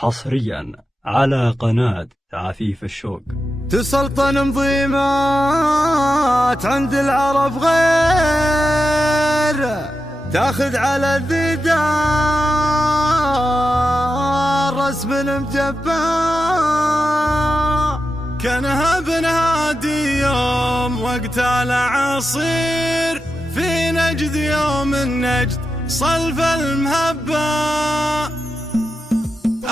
حصريا على قناة عفيف الشوق. تسلطن مضيمات عند العرب غير، تاخذ على الذدار رسم مجبار. كانها بن هادي يوم وقت العصير، في نجد يوم النجد صلف المهبة.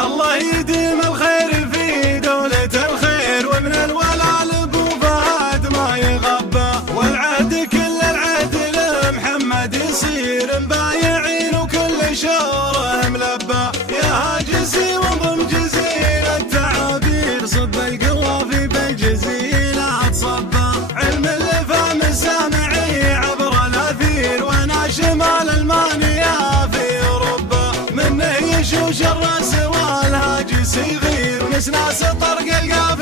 الله يديم الخير في دولة الخير، ومن الولا لابو فهد ما يغبى. والعهد كل العهد لمحمد يصير، مبايعين وكل شوره ملبى. يا هاجسي وضم جزيل التعابير، صب القوافي بالجزيلات صبا. علم اللي فهم السامعي عبر الاثير، وانا شمال المانيا في اوروبا. منه يشوش الراس والهاجس يغير، نسناس طرق القاف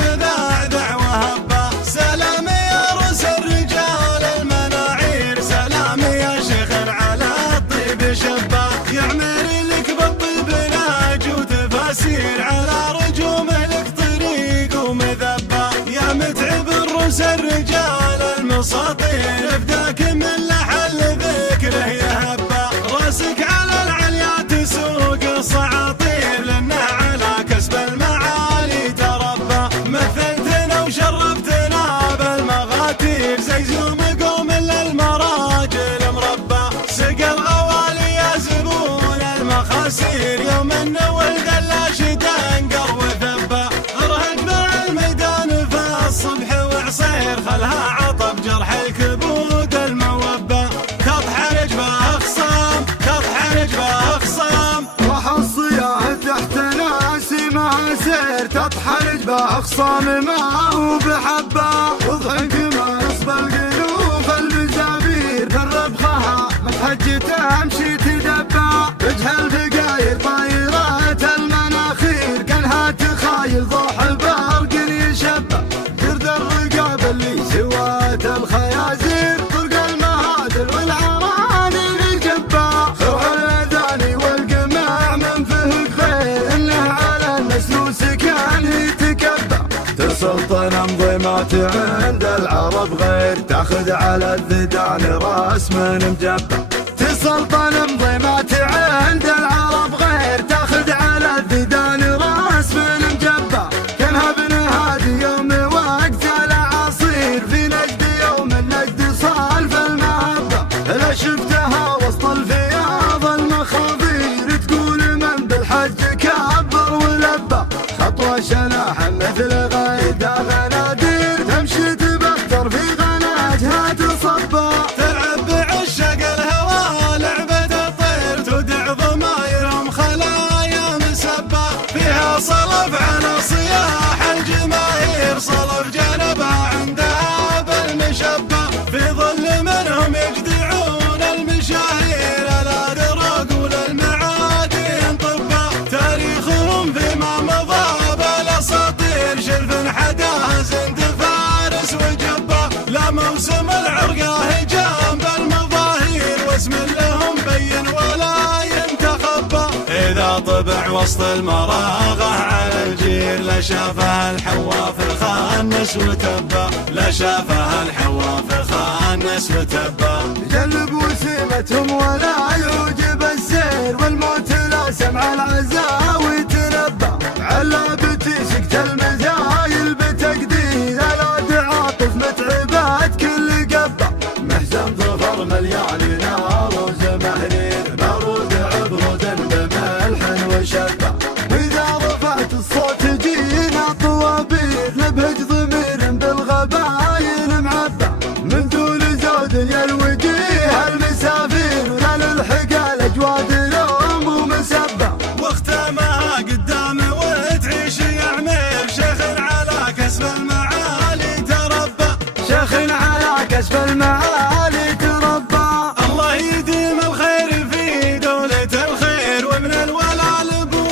ذاع وهبا. سلام يا رؤوس الرجال المناعير، سلام يا شيخ على الطيب شبا. يعمر لك بالطيب ناج وتفاسير، على رجومه لك طريق ومذبة. يا متعب الرؤوس الرجال المساطير، افداك من لحل ذكره يهبا. راسك على العليات سوق الصعاطير، لانه على كسب المعالي تربى. مثلتنا وشرفتنا بالمغاتير، زي زوم قوم للمراجل مربى. سقى الغوالي يا زبون المخاسير، يوم انه ولد اللاشد انقر وثبى. ارهق بالميدان في الصبح وعصير، خلها عطب جرح الكبود الموبى. تطحن باخصام تطحن باخصام، راح الصياح تحت ناسي ماسير. تطحن باخصام ما هو بحبه، وضحك ما نصب القلوب المزابير. دربخها متحج تمشي تدبى، وجه البقاير طايرات المناخير. كانها تخايل ضوح برق يشبه، ترد الرقاب اللي سوات الخيازير. طرق المهادر والعراني للجبة، روح الاذاني والقمع من فيه خير، انه على المسلوس كان يتكبى. تسلطن انظمات عند العرب غير، تاخذ على الذدان راس من مجبة. تسلطن انظمات عند العرب غير، تاخذ على الذدان راس من مجبة. كانها بن هادي يوم وقت العصير، في نجد يوم النجد صالف المهبة. لا شفتها وسط الفياض المخاضير، تقول من بالحج كبر ولبى. خطوة شناح مثل غيدا غنادير، تمشي تبختر في غناجها تصبى. تلعب بعشق الهوى لعبة الطير، تودع ضمايرهم خلايا مسبة. فيها صلف على صياح الجماهير، صلف جنبها عندها بالمشبة. في ظل منهم يجدعون المشاهير، الادراق وللمعادن طبة. تاريخهم فيما مضى بالاساطير، شرف حداها زند فارس وجبة. لا موسم العرقة هجام بالمظاهير، واسم لهم بين ولا ينتخبى. إذا طبع وسط المراغة على الجيل، لشافها الحواف الخانس وتبى. لشافها الحواف الخانس وتبى. جلب وسيمتهم ولا يعجب السير، والموت لا سمع العزاوي تنبى. علابتي سكت المزايل بتقدير، لا عاطف متعبات كل قبة. محزن ظفر مليان نار وزمهرير، بارود عبرود بملح وشبة. واذا رفعت الصوت جينا طوابير، نبهج ضمير بالغبايل معبى. من دون زود يا الوجيه المسافير، ولا للحق الاجواد لوم ومسبة. واختامها قدامه وتعيش يعمر، شيخ على كسب المعالي تربى. شيخ على كسب المعالي تربى. الله يديم الخير في دولة الخير، ومن الولا لابو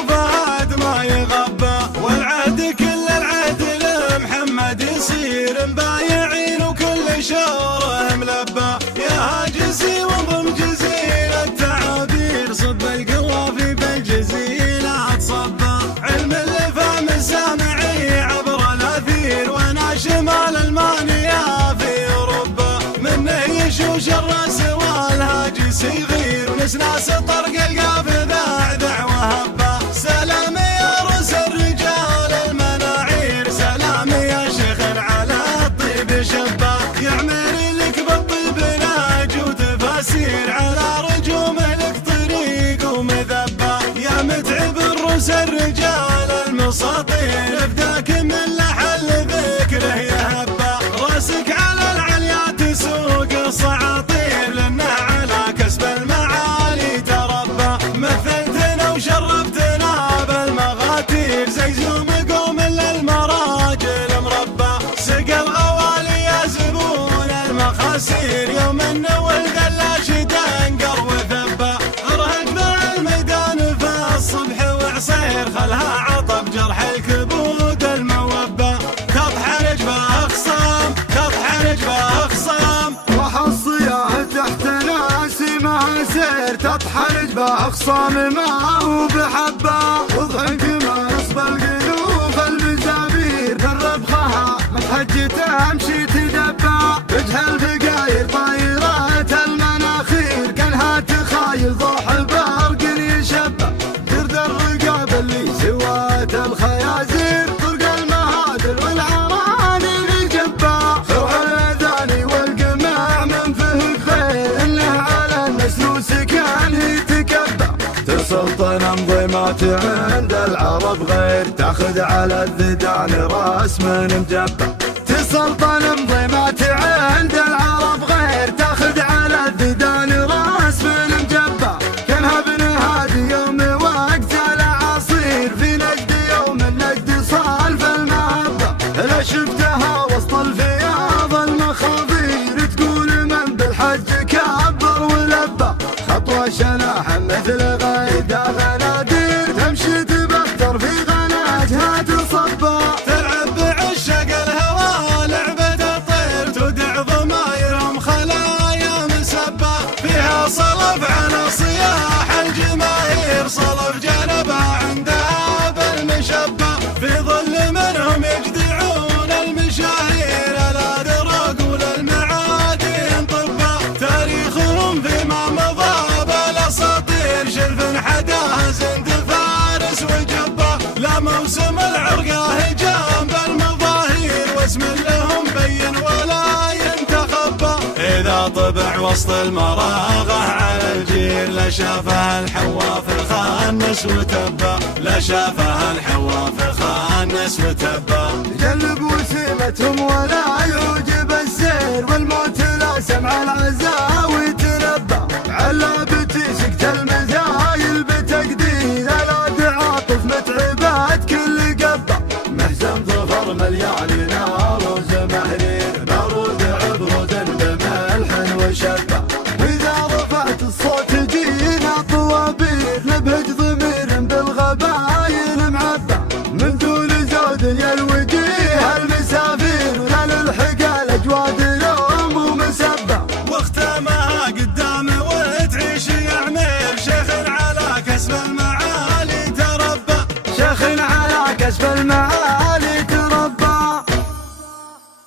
بس ناس طرق القافذة ذع وهبة. سلام يا رؤوس الرجال المناعير، سلام يا شيخ على الطيب شبة. يعمر لك بالطيب ناج وتفاسير، على رجوم لك طريق ومذبة. يا متعب الرؤوس الرجال المساطير، افداك من لحل ذكره يهبة. راسك على العليا تسوق الصعاطير، لأنه على كسب المعالي تربى. مثلتنا وشرفتنا بالمغاتير، زي زوم قوم للمراجل مربى. سقى الغوالي يا زبون المخاسير، يوم النول ذلاش دنقر وثبى. ارهق ذا الميدان في الصبح وعصير، خلها عطب جرح الكبود الموبى. تطحنج باخصام تطحنج باخصام، راح الصياح تحت ناسي ما سير. تطحنج باخصام ما هو بحبه، وضحك ما نصب القلوب المزابير. بالربخها متحج تمشي تدبى، وجه البقاير طايرات المناخير، كانها تخايل ضوح برق يشبه. ترد الرقاب اللي سوات الخيازير، طرق المهادر والعراني الجبة. روح الاذاني والقمع من فيه خير، انه على النسل سكان هي تكبى. تسلطن انظمات عند العرب غير، تاخذ على الذدان راس من مجبة. تسلطن انظمات عند العرب غير، تاخذ على الذدان راس من مجبة. كانها ابن هادي يوم وقت العصير، في نجد يوم النجد صالف المهبة. لا شفتها وسط الفياض المخاضير، تقول من بالحج كبر ولبى. خطوة شناح مثل غيدا غنادير، تمشي تبختر في غناجها تصبى. تلعب بعشق الهوى لعبة الطير، تودع ضمايرهم خلايا مسبة. فيها صلف عن صياح الجماهير، صلف جنبها عندها بالمشبة. في ظل منهم يجدعون المشاهير، الادراق وللمعادن طبة. تاريخهم فيما مضى بالاساطير، شلف حداها زند فارس وجبة. لا موسم العرقة هجام بالمظاهير، واسم لهم بين ولا ينتخبى. إذا طبع وسط المراغة على الجيل، لا شافها الحواف الخانس وتبى. لا شافها الحواف الخانس وتبى. جلب وسيمتهم ولا يعجب السير، والموت لا سمع العزاوي تنبى. علابتي سكت المثايل بتقدير، الاد عاطف متعبات كل قبة. محزن ظفر مليان نار وزمهرير، بارود عبرود بملح وشبة. واذا رفعت الصوت جينا طوابير، نبهج ضمير بالغبايل معبى. من دون زود يا الوجيه المسافير، ولا للحق الاجواد لوم ومسبة. واختامها قدامه وتعيش يعمر، شيخ على كسب المعالي تربى. شيخ على كسب المعالي تربى.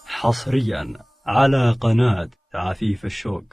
حصريا على قناة عفيف الشوق.